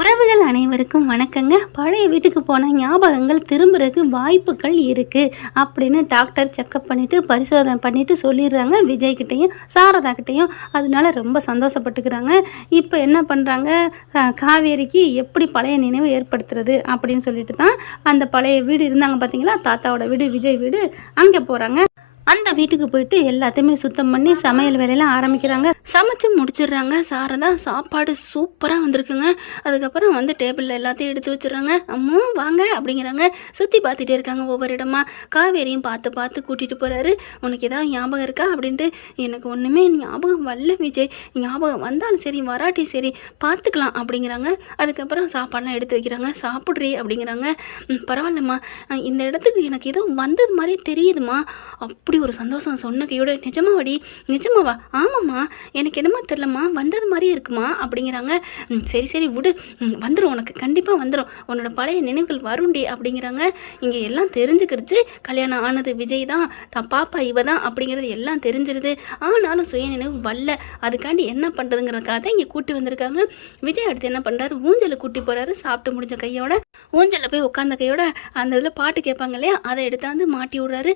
உறவுகள் அனைவருக்கும் வணக்கங்க. பழைய வீட்டுக்கு போன ஞாபகங்கள் திரும்புறதுக்கு வாய்ப்புகள் இருக்குது அப்படின்னு டாக்டர் செக்கப் பண்ணிவிட்டு பரிசோதனை பண்ணிவிட்டு சொல்லிடுறாங்க விஜய்கிட்டையும் சாரதாக்கிட்டையும். அதனால ரொம்ப சந்தோஷப்பட்டுக்கிறாங்க. இப்போ என்ன பண்ணுறாங்க, காவேரிக்கு எப்படி பழைய நினைவு ஏற்படுத்துறது அப்படின்னு சொல்லிட்டு தான் அந்த பழைய வீடு இருந்தாங்க பார்த்தீங்களா, தாத்தாவோட வீடு, விஜய் வீடு, அங்கே போகிறாங்க. அந்த வீட்டுக்கு போயிட்டு எல்லாத்தையுமே சுத்தம் பண்ணி சமையல் வேலையெல்லாம் ஆரம்பிக்கிறாங்க. சமைச்சு முடிச்சிடுறாங்க. சாரதா சாப்பாடு சூப்பராக வந்திருக்குங்க. அதுக்கப்புறம் வந்து டேபிளில் எல்லாத்தையும் எடுத்து வச்சிடுறாங்க. அம்மா வாங்க அப்படிங்கிறாங்க. சுற்றி பார்த்துட்டே இருக்காங்க ஒவ்வொரு இடமா. காவேரியும் பார்த்து பார்த்து கூட்டிகிட்டு போகிறாரு. உனக்கு ஏதாவது ஞாபகம் இருக்கா அப்படின்ட்டு. எனக்கு ஒன்றுமே ஞாபகம் வரல விஜய், ஞாபகம் வந்தாலும் சரி வராட்டி சரி பார்த்துக்கலாம் அப்படிங்கிறாங்க. அதுக்கப்புறம் சாப்பாடெலாம் எடுத்து வைக்கிறாங்க. சாப்பிட்றி அப்படிங்கிறாங்க. பரவாயில்லம்மா, இந்த இடத்துக்கு எனக்கு ஏதோ வந்தது மாதிரி தெரியுதுமா. அப்படி ஒரு சந்தோஷம் சொன்ன கையோட. நிஜமாவாடி? நிஜமாவா? ஆமாம்மா, எனக்கு என்னமா தெரிலம்மா, வந்தது மாதிரி இருக்குமா அப்படிங்கிறாங்க. சரி சரி விடு, வந்துடும், உனக்கு கண்டிப்பாக வந்துடும், உன்னோட பழைய நினைவுகள் வருண்டி அப்படிங்கிறாங்க. இங்கே எல்லாம் தெரிஞ்சுக்கிடுச்சு, கல்யாணம் ஆனது விஜய் தான், பாப்பா இவ தான் அப்படிங்கிறது எல்லாம் தெரிஞ்சிருது. ஆனாலும் சுய நினைவு வரல. அதுக்காண்டி என்ன பண்ணுறதுங்கிறதுக்காக தான் இங்கே கூட்டி வந்திருக்காங்க. விஜய் அடுத்து என்ன பண்ணுறாரு, ஊஞ்சலை கூட்டி போகிறாரு. சாப்பிட்டு முடிஞ்ச கையோட ஊஞ்சலில் போய் உட்காந்த கையோட அந்த இதில் பாட்டு கேட்பாங்க இல்லையா, அதை எடுத்தாந்து மாட்டி விட்றாரு.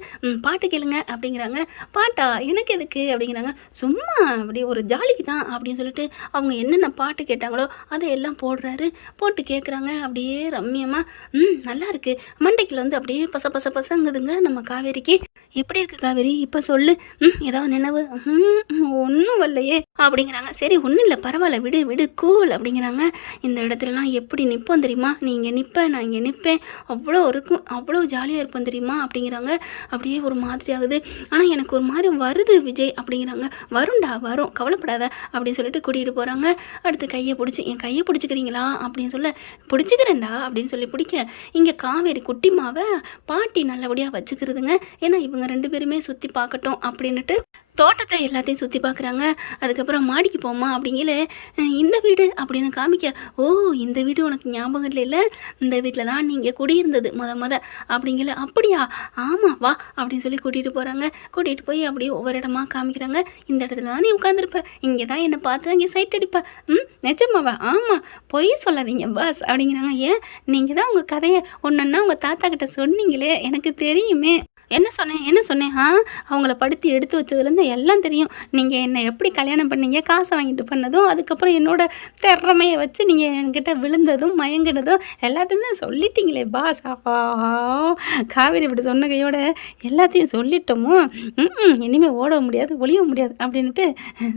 பாட்டு கேளுங்க அப்படிங்கிறாங்க. பாட்டா? எனக்கு எதுக்கு அப்படிங்கிறாங்க. சும்மா அப்படி ஒரு ஜாலிக்கு தான் அப்படின்னு சொல்லிட்டு அவங்க என்னென்ன பாட்டு கேட்டாங்களோ அதை எல்லாம் போடுறாரு. போட்டு கேட்குறாங்க. அப்படியே ரம்மியமாக நல்லா இருக்குது. மண்டைக்கில் வந்து அப்படியே பசங்குதுங்க நம்ம காவேரிக்கு. எப்படி இருக்குது காவேரி, இப்போ சொல்லு, ஏதாவது நினைவு? ஒன்றும் வரலையே அப்படிங்கிறாங்க. சரி ஒன்றும் இல்லை, பரவாயில்ல, விடு விடு, கூல் அப்படிங்கிறாங்க. இந்த இடத்துலலாம் எப்படி நிற்போம் தெரியுமா, நீ இங்கே நிற்ப, நான் இங்கே நிற்பேன், அவ்வளோ இருக்கும், அவ்வளோ ஜாலியாக இருப்போம் தெரியுமா அப்படிங்கிறாங்க. அப்படியே ஒரு மாதிரி ஆகுது. ஆனால் எனக்கு ஒரு மாதிரி வருது விஜய் அப்படிங்கிறாங்க. வரும்டா வரும், கவலைப்படாத அப்படின்னு சொல்லிட்டு கூட்டிகிட்டு போகிறாங்க. அடுத்து கையை பிடிச்சி, என் கையை பிடிச்சிக்கிறீங்களா அப்படின்னு சொல்ல, பிடிச்சிக்கிறேன்டா அப்படின்னு சொல்லி பிடிக்க, இங்கே காவேரி குட்டிமாவை பாட்டி நல்லபடியாக வச்சுக்கிறதுங்க. ஏன்னா இவங்க ரெண்டு பேருமே சுற்றி பார்க்கட்டும் அப்படின்னுட்டு தோட்டத்தை எல்லாத்தையும் சுற்றி பார்க்குறாங்க. அதுக்கப்புறம் மாடிக்கு போமா அப்படிங்கல, இந்த வீடு அப்படின்னு காமிக்க, ஓ இந்த வீடு உனக்கு ஞாபகம் இல்லை, இந்த வீட்டில் தான் நீங்கள் குடியிருந்தது முத அப்படிங்கல. அப்படியா? ஆமாம் வா அப்படின்னு சொல்லி கூட்டிகிட்டு போகிறாங்க. கூட்டிகிட்டு போய் அப்படியே ஒவ்வொரு இடமா காமிக்கிறாங்க. இந்த இடத்துல தான் நீ உட்காந்துருப்ப, இங்கே தான் என்னை பார்த்து இங்கே சைட் அடிப்ப. நிஜமாவா? ஆமாம், பொய் சொல்லாதீங்க பாஸ் அப்படிங்கிறாங்க. ஏன், நீங்கள் தான் உங்கள் கதையை ஒன்றுன்னா உங்கள் தாத்தா கிட்ட சொன்னீங்களே, எனக்கு தெரியுமே. என்ன சொன்னேன் அவங்கள படுத்தி எடுத்து வச்சதுலேருந்து எல்லாம் தெரியும். நீங்கள் என்னை எப்படி கல்யாணம் பண்ணீங்க, காசை வாங்கிட்டு பண்ணதும், அதுக்கப்புறம் என்னோட திறமையை வச்சு நீங்கள் என்கிட்ட விழுந்ததும் மயங்கினதும் எல்லாத்தையும் சொல்லிட்டீங்களே பாஸ். காவேரி இப்படி சொன்ன கையோட எல்லாத்தையும் சொல்லிட்டோமோ, இனிமேல் ஓட முடியாது, ஒளிய முடியாது அப்படின்ட்டு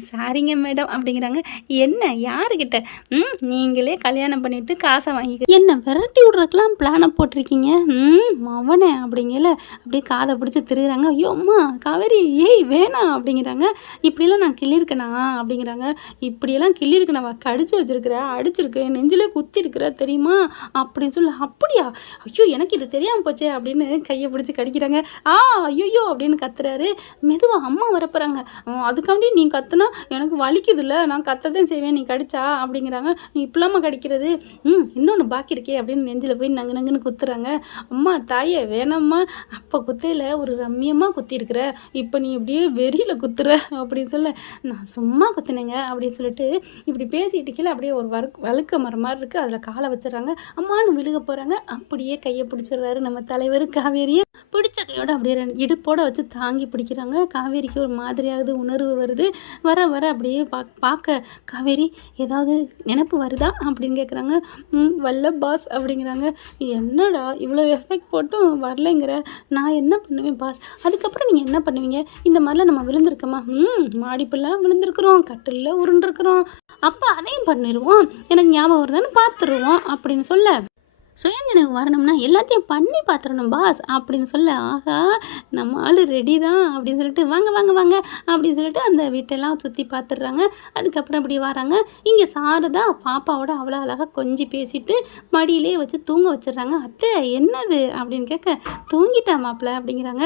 சாரிங்க மேடம் அப்படிங்கிறாங்க. என்ன யாருக்கிட்ட? நீங்களே கல்யாணம் பண்ணிவிட்டு காசை வாங்கி என்ன விரட்டி விட்றதுக்கெலாம் பிளானை போட்டிருக்கீங்க மவனே அப்படிங்கல. அப்படியே காதை பிடிச்சி திருகிறாங்க. ஐயோ அம்மா காவேரி, ஏய் வேணாம் அப்படிங்கிறாங்க. இப்படியெல்லாம் நான் கிள்ளியிருக்கேனா அப்படிங்கிறாங்க. இப்படியெல்லாம் கிள்ளியிருக்கேனாவா, கடிச்சு வச்சிருக்கிற, அடிச்சிருக்கேன், நெஞ்சிலே குத்தி இருக்கிற தெரியுமா அப்படின்னு சொல்லி. அப்படியா? ஐயோ எனக்கு இது தெரியாமல் போச்சே அப்படின்னு கையை பிடிச்சி கடிக்கிறாங்க. ஐயோ அப்படின்னு கத்துறாரு. மெதுவாக அம்மா வரப்போகிறாங்க. அதுக்காண்டி நீ கத்துனா எனக்கு வலிக்குதுல்ல, நான் கத்ததான் செய்வேன் நீ கடிச்சா அப்படிங்கிறாங்க. நீ இப்படிலாமா கடிக்கிறது, இன்னொன்று பாக்கி இருக்கே அப்படின்னு நெஞ்சில் போய் நங்குன்னு குத்துறாங்க. அம்மா தாயே வேணாம்மா, அப்போ குத்தையில் ஒரு ரம்மியமாக குத்திருக்கிற, இப்போ நீ இப்படியே வெறியில் குத்துற அப்படின்னு சொல்ல, நான் சும்மா குத்துனேங்க அப்படின்னு சொல்லிட்டு இப்படி பேசிட்டு கீழே அப்படியே ஒரு வழுக்க மரம் மாதிரி இருக்குது, அதில் காலை வச்சிடறாங்க. அம்மானு விழுக போகிறாங்க. அப்படியே கையை பிடிச்சிடுறாரு நம்ம தலைவர். காவேரியை பிடிச்ச கையோட அப்படியே இடுப்போட வச்சு தாங்கி பிடிக்கிறாங்க. காவேரிக்கு ஒரு மாதிரியாவது உணர்வு வருது. வர அப்படியே பார்க்க, காவேரி ஏதாவது நினப்பு வருதா அப்படின்னு கேட்குறாங்க. வரல பாஸ் அப்படிங்கிறாங்க. என்னடா இவ்வளோ எஃபெக்ட் போட்டும் வரலைங்கிற, நான் என்ன பண்ணுவேன் பாஸ், அதுக்கப்புறம் நீங்கள் என்ன பண்ணுவீங்க, இந்த மாதிரிலாம் நம்ம விழுந்திருக்கோமா, மாடிப்பெல்லாம் விழுந்திருக்கிறோம், கட்டிலில் உருண்டிருக்கிறோம், அப்போ அதையும் பண்ணிடுவோம், எனக்கு ஞாபகம் வருதான்னு பார்த்துருவோம் அப்படின்னு சொல்ல, சுயநினைவு வரணும்னா எல்லாத்தையும் பண்ணி பார்த்துடணும் பாஸ் அப்படின்னு சொல்ல, ஆகா நம்ம ஆள் ரெடி தான் அப்படின்னு சொல்லிட்டு வாங்க வாங்க வாங்க அப்படின்னு சொல்லிட்டு அந்த வீட்டெல்லாம் சுற்றி பார்த்துடுறாங்க. அதுக்கப்புறம் இப்படி வராங்க. இங்கே சாரதா பாப்பாவோட அவ்வளோ அழகாக கொஞ்சி பேசிட்டு மடியிலே வச்சு தூங்க வச்சிடுறாங்க. அத்தை என்னது அப்படின்னு கேட்க, தூங்கிட்டா மாப்பிள்ள அப்படிங்கிறாங்க.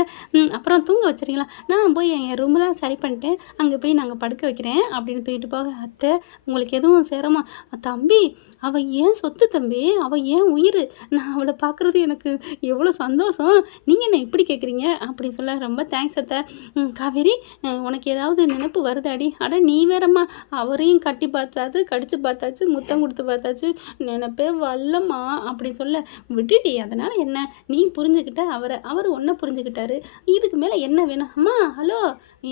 அப்புறம் தூங்க வச்சுறீங்களா, நான் போய் என் ரூம்லாம் சரி பண்ணிட்டேன், அங்கே போய் நாங்கள் படுக்க வைக்கிறேன் அப்படின்னு தூக்கிட்டு போக, அத்தை உங்களுக்கு எதுவும் சிரமம்? தம்பி அவள் ஏன் சொத்து தம்பி, அவள் ஏன் உயிர், நான் அவளை பார்க்குறது எனக்கு எவ்வளோ சந்தோஷம், நீங்கள் என்ன இப்படி கேட்குறீங்க அப்படின்னு சொல்ல, ரொம்ப தேங்க்ஸ் அத்தை. காவேரி, உனக்கு ஏதாவது நினைப்பு வருதாடி? அட நீ வேறம்மா, அவரையும் கட்டி பார்த்தாச்சு, கடிச்சு பார்த்தாச்சு, முத்தம் கொடுத்து பார்த்தாச்சு, நினைப்பே வரலம்மா அப்படின்னு சொல்ல, விட்டுடி, அதனால் என்ன, நீ புரிஞ்சுக்கிட்ட அவர் ஒன்றை புரிஞ்சுக்கிட்டாரு, இதுக்கு மேலே என்ன வேணும்? அம்மா ஹலோ,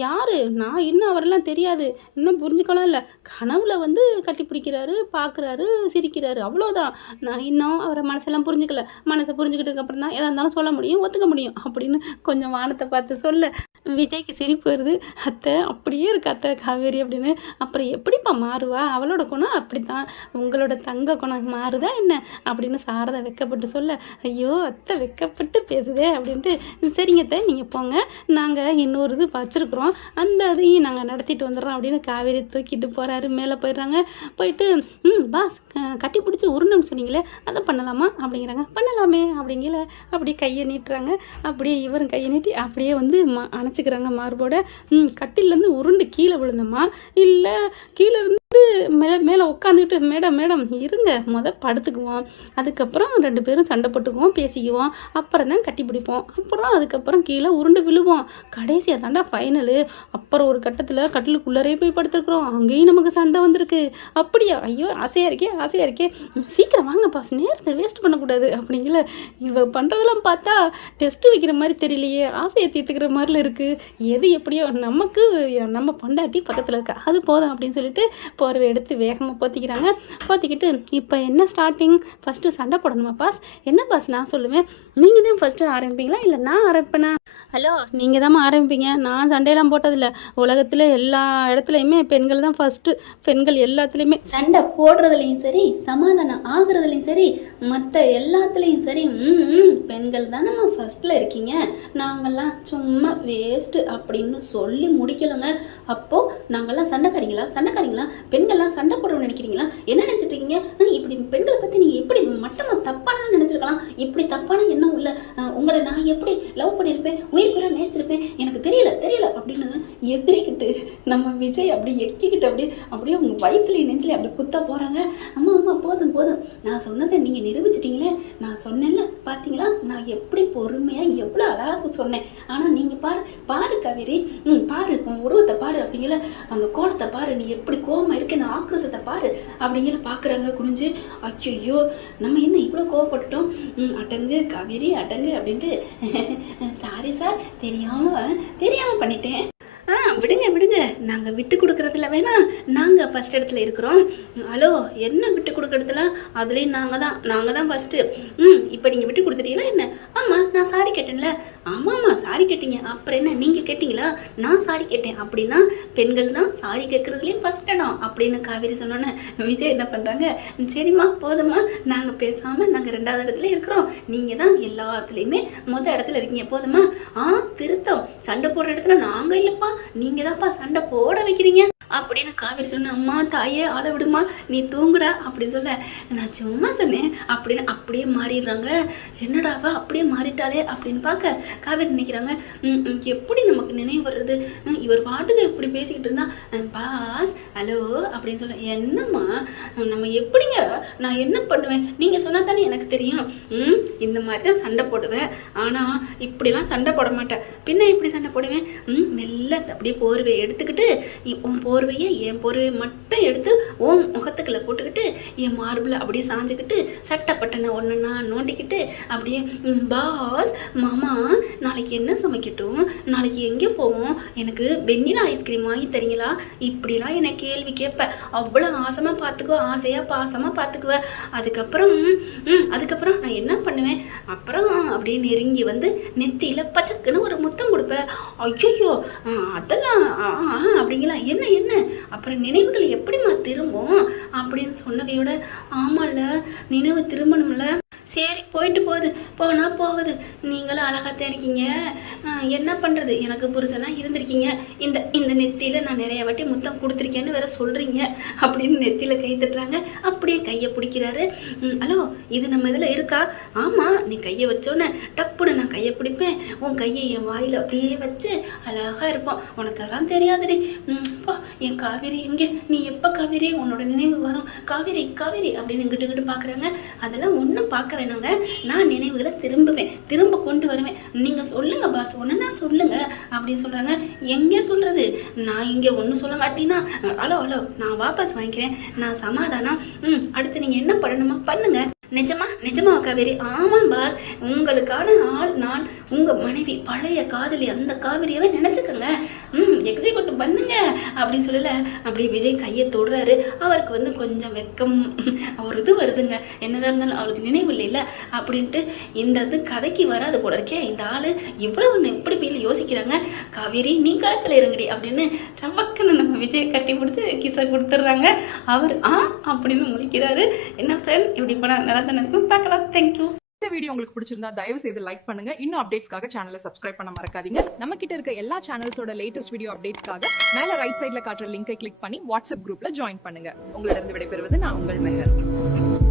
யார்? நான் இன்னும் அவரெல்லாம் தெரியாது, இன்னும் புரிஞ்சுக்கலாம் இல்லை, கனவுல வந்து கட்டி பிடிக்கிறாரு, பார்க்குறாரு, சிரிக்கிறாரு, அவ்வளோதான். நான் இன்னும் அவரை மனசெல்லாம் புரிஞ்சுக்கல. மனசை புரிஞ்சுக்கிட்டதுக்கு அப்புறம் தான் எதாக இருந்தாலும் சொல்ல முடியும், ஒத்துக்க முடியும் அப்படின்னு கொஞ்சம் வானத்தை பார்த்து சொல்ல, விஜய்க்கு சிரிப்பு வருது. அத்தை அப்படியே இருக்கு அத்தை காவேரி அப்படின்னு. அப்புறம் எப்படிப்பா மாறுவா? அவளோட குணம் அப்படித்தான், உங்களோட தங்க குணம் மாறுதா என்ன அப்படின்னு சாரதா வெக்கப்பட்டு சொல்ல, ஐயோ அத்தை வெக்கப்பட்டு பேசுதே அப்படின்ட்டு, சரிங்க அத்தை நீங்கள் போங்க, நாங்கள் இன்னொரு இது வச்சுருக்குறோம், அந்த இதையும் நாங்கள் நடத்திட்டு வந்துடுறோம் அப்படின்னு காவேரி தூக்கிட்டு போகிறாரு. மேலே போயிடுறாங்க. போயிட்டு பாஸ் கட்டி பிடிச்சி உருணுன்னு சொன்னீங்களே, அதை பண்ணலாமா அப்படிங்கிறாங்க. பண்ணலாமே அப்படிங்கிற அப்படியே கையை நீட்டுறாங்க. அப்படியே இவரும் கையை நீட்டி அப்படியே வந்து அணைச்சிக்கிறாங்க மார்போட. கட்டிலேருந்து உருண்டு கீழே விழுந்தம்மா, இல்லை கீழே இருந்து மேலே உட்காந்துக்கிட்டு, மேடம் இருங்க, படுத்துக்குவோம், அதுக்கப்புறம் 2 பேரும் சண்டை போட்டுக்குவோம், பேசிக்குவோம், அப்புறம் தான் கட்டி பிடிப்போம், அப்புறம் அதுக்கப்புறம் கீழே உருண்டு விழுவோம், கடைசியாக தாண்டா ஃபைனலு. அப்புறம் ஒரு கட்டத்தில் கட்டிலுக்குள்ளரே போய் படுத்துருக்குறோம், அங்கேயும் நமக்கு சண்டை வந்திருக்கு. அப்படியா? ஐயோ ஆசையாக இருக்கே, சீக்கிரம் வாங்க பாஸ், நேரத்தை வேஸ்ட் பண்ணக்கூடாது அப்படிங்கிற. இவ பண்ணுறதெல்லாம் பார்த்தா டெஸ்ட்டு வைக்கிற மாதிரி தெரியலையே, ஆசையை தீர்த்துக்கிற மாதிரில இருக்குது. எது எப்படியோ நமக்கு நம்ம பொண்டாட்டி பக்கத்தில் இருக்கா, அது போதும் அப்படின்னு சொல்லிட்டு போர்வை எடுத்து வேகமாக போத்திக்கிறாங்க. போத்திக்கிட்டு, இப்போ என்ன ஸ்டார்டிங், ஃபஸ்ட்டு சண்டை போடணுமா பாஸ்? என்ன பாஸ் நான் சொல்லுவேன், நீங்கள் தான் ஃபஸ்ட்டு ஆரம்பிப்பீங்களா இல்லை நான் ஆரம்பிப்பேனா? ஹலோ, நீங்கள் தான் ஆரம்பிப்பீங்க, நான் சண்டையெல்லாம் போட்டதில்லை. உலகத்தில் எல்லா இடத்துலையுமே பெண்கள் தான் ஃபஸ்ட்டு, பெண்கள் எல்லாத்துலேயுமே சண்டை போடுறதுலையும் சரி, சமாதானம் ஆகுறதுலையும் சரி, மற்ற எல்லாத்துலேயும் சரி, பெண்கள் தான் நம்ம ஃபஸ்ட்டில் இருக்கீங்க, நாங்கள்லாம் சும்மா வேஸ்ட்டு அப்படின்னு சொல்லி முடிக்கலைங்க. அப்போது நாங்கள்லாம் சண்டைக்காரிங்களா? பெண்கள்லாம் சண்டை போடணும்னு நினைக்கிறீங்களா? என்ன நினச்சிட்டு இருக்கீங்க? இப்படி பெண்களை பற்றி நீங்கள் எப்படி மட்டமாக தப்பானதான் நினச்சிருக்கலாம். இப்படி தப்பான எண்ணம் உள்ள உங்களை நான் எப்படி லவ் பண்ணியிருப்பேன், உயிருக்குறா நேச்சிருப்பேன், எனக்கு தெரியல அப்படின்னு எதிரிக்கிட்டு நம்ம விஜய் அப்படி எக்கிக்கிட்டு அப்படியே உங்கள் வயிற்றுலையும் நெஞ்சிலே அப்படி குத்த போகிறாங்க. அம்மா போதும், நான் சொன்னதை நீங்கள் நிரூபிச்சிட்டிங்களே, நான் சொன்னேன்ல பார்த்தீங்களா, நான் எப்படி பொறுமையாக எவ்வளோ அழகாக சொன்னேன். ஆனால் நீங்கள் பாரு காவேரி, பாரு உன் உருவத்தை பாரு அப்படிங்கிற, அந்த கோலத்தை பாரு, நீ எப்படி கோவமாக இருக்கேன்னு ஆக்ரோஷத்தை பாரு அப்படிங்கிற. பார்க்குறாங்க குனிஞ்சு. ஐயோ நம்ம என்ன இவ்வளோ கோவப்பட்டுட்டோம், அடங்கு காவேரி அடங்கு அப்படின்ட்டு, சாரி சார், தெரியாமல் பண்ணிட்டேன், விடுங்க, நாங்கள் விட்டு கொடுக்குறதுல வேணாம், நாங்கள் ஃபஸ்ட் இடத்துல இருக்கிறோம். ஹலோ, என்ன விட்டு கொடுக்குறதுல, அதுலேயும் நாங்கள் தான் ஃபஸ்ட்டு. இப்போ நீங்கள் விட்டு கொடுத்துட்டீங்களா என்ன? ஆமாம், நான் சாரி கேட்டேன்ல. ஆமாம்மா சாரி கேட்டீங்க, அப்புறம் என்ன நீங்கள் கேட்டிங்களா? நான் சாரி கேட்டேன் அப்படின்னா பெண்கள் தான் சாரி கேட்குறதுலேயும் ஃபஸ்ட் இடம் அப்படின்னு காவேரி சொன்னோன்னே விஜய் என்ன பண்ணுறாங்க, சரிம்மா போதும்மா, நாங்கள் பேசாமல் நாங்கள் 2வது இடத்துல இருக்கிறோம், நீங்கள் தான் எல்லாத்துலேயுமே இடத்துல இருக்கீங்க, போதுமா? திருத்தம், சண்டை போடுற இடத்துல நாங்கள் இல்லைப்பா, நீங்கள் தான்ப்பா சண்டை போட வைக்கிறீங்க அப்படின்னு காவேரி சொன்ன. அம்மா தாயே ஆள விடுமா, நீ தூங்குடா அப்படின்னு சொல்ல, நான் சும்மா சொன்னேன் அப்படின்னு அப்படியே மாறிடுறாங்க. என்னடாவா அப்படியே மாறிட்டாலே அப்படின்னு பார்க்க காவேரி நினைக்கிறாங்க, எப்படி நமக்கு நினைவு வர்றது, இவர் பாட்டுக்கு இப்படி பேசிக்கிட்டு இருந்தா, பாஸ் ஹலோ அப்படின்னு சொல்ல, என்னம்மா நம்ம எப்படிங்க, நான் என்ன பண்ணுவேன், நீங்கள் சொன்னா தானே எனக்கு தெரியும், இந்த மாதிரி தான் சண்டை போடுவேன், ஆனால் இப்படிலாம் சண்டை போட மாட்டேன், பின்ன இப்படி சண்டை போடுவேன், மெல்ல அப்படியே போர்வையை எடுத்துக்கிட்டு, உன் போர்வையை என் போர்வையை மட்டும் எடுத்து உன் முகத்துக்குள்ள போட்டுக்கிட்டு என் மார்பில் அப்படியே சாஞ்சுக்கிட்டு சட்டை பட்டனை ஒன்றுன்னா நோண்டிக்கிட்டு அப்படியே, பாஸ் மாமா நாளைக்கு என்ன சமைக்கட்டும், நாளைக்கு எங்கே போவோம், எனக்கு வெண்ணிலா ஐஸ்கிரீம் வாங்கி தரீங்களா, இப்படிலாம் என்னை கேள்வி கேட்பேன், அவ்வளோ ஆசையாக பாசமாக பார்த்துக்குவேன். அதுக்கப்புறம் நான் என்ன பண்ணுவேன், அப்புறம் அப்படியே நெருங்கி வந்து நெத்தியில் பச்சக்குன்னு ஒரு முத்தம் கொடுப்பேன். ஐயோ அதெல்லாம் அப்படிங்களா, என்ன அப்புறம் நினைவுகள் எப்படிம்மா திரும்பும் அப்படின்னு சொன்னதையோட, ஆமாம்ல நினைவு திரும்பணும்ல, சரி போயிட்டு போகுது, நீங்களும் அழகாத்தான் இருக்கீங்க, என்ன பண்ணுறது, எனக்கு புருஷனாக இருந்திருக்கீங்க, இந்த நெத்தியில் நான் நிறைய வாட்டி முத்தம் கொடுத்துருக்கேன்னு வேற சொல்கிறீங்க அப்படின்னு நெத்தியில் கை தட்டுறாங்க. அப்படியே கையை பிடிக்கிறாரு. ஹலோ, இது நம்ம இதில் இருக்கா? ஆமாம், நீ கையை வச்சோன்னே டப்புன்னு நான் கையை பிடிப்பேன், உன் கையை என் வாயில் அப்படியே வச்சு அழகாக இருப்போம், உனக்கு அதெல்லாம் தெரியாதுடி, என் காவேரி எங்கே, நீ எப்போ காவேரி உன்னோட நினைவு வரும், காவேரி அப்படின்னு இங்கிட்டு பார்க்குறாங்க. அதெல்லாம் ஒன்றும் பார்க்க வேணுங்க, நான் நினைவுகளை திரும்ப கொண்டு வருவேன். நீங்கள் சொல்லுங்கள் பாஸ், ஒன்றுனா சொல்லுங்கள் அப்படின்னு சொல்கிறாங்க. எங்கே சொல்கிறது, நான் இங்கே ஒன்றும் சொல்ல மாட்டீங்கன்னா ஹலோ நான் வாபஸ் வாங்கிக்கிறேன், நான் சமாதானம். அடுத்து நீங்கள் என்ன பண்ணணுமா பண்ணுங்க. நிஜமா காவேரி? ஆமாம் பாஸ், உங்களுக்கான ஆள் நான், உங்கள் மனைவி, பழைய காதலி, அந்த காவேரியாவே நினச்சிக்கோங்க. எக்ஸிக்யூட் பண்ணுங்க அப்படின்னு சொல்லலை. அப்படியே விஜய் கையை தொடுறாரு. அவருக்கு வந்து கொஞ்சம் வெக்கம் ஒரு இது வருதுங்க. என்னதான் இருந்தாலும் அவருக்கு நினைவு இல்லை அப்படின்ட்டு இந்த இது கதைக்கு வராது போல இருக்கே. இந்த ஆள் இவ்வளவு இப்படி போய் யோசிக்கிறாங்க. காவேரி நீ களத்தில் இறங்குடி அப்படின்னு சம்பக்குன்னு நம்ம விஜய் கட்டி பிடிச்சி கிசை கொடுத்துட்றாங்க. அவர் அப்படின்னு முழிக்கிறாரு. என்ன ஃப்ரெண்ட் இப்படி போனால் நல்லா தானே இருக்கும். பார்க்கலாம். தேங்க்யூ. இந்த வீடியோ உங்களுக்கு பிடிச்சிருந்தா தயவு செய்து லைக் பண்ணுங்க. இன்னும் அப்டேட்ஸ்க்காக சேனலை சப்ஸ்கிரைப் பண்ண மறக்காதீங்க. நம்ம கிட்ட இருக்க எல்லா சேனல்ஸோட லேட்டஸ்ட் வீடியோ அப்டேட்ஸ்க்காக மேல ரைட் சைடுல காட்டுற லிங்கை கிளிக் பண்ணி வாட்ஸ்அப் குரூப்ல ஜாயின் பண்ணுங்க. உங்களிடம் விடைபெறுவது நான் உங்கள் மெஹர்.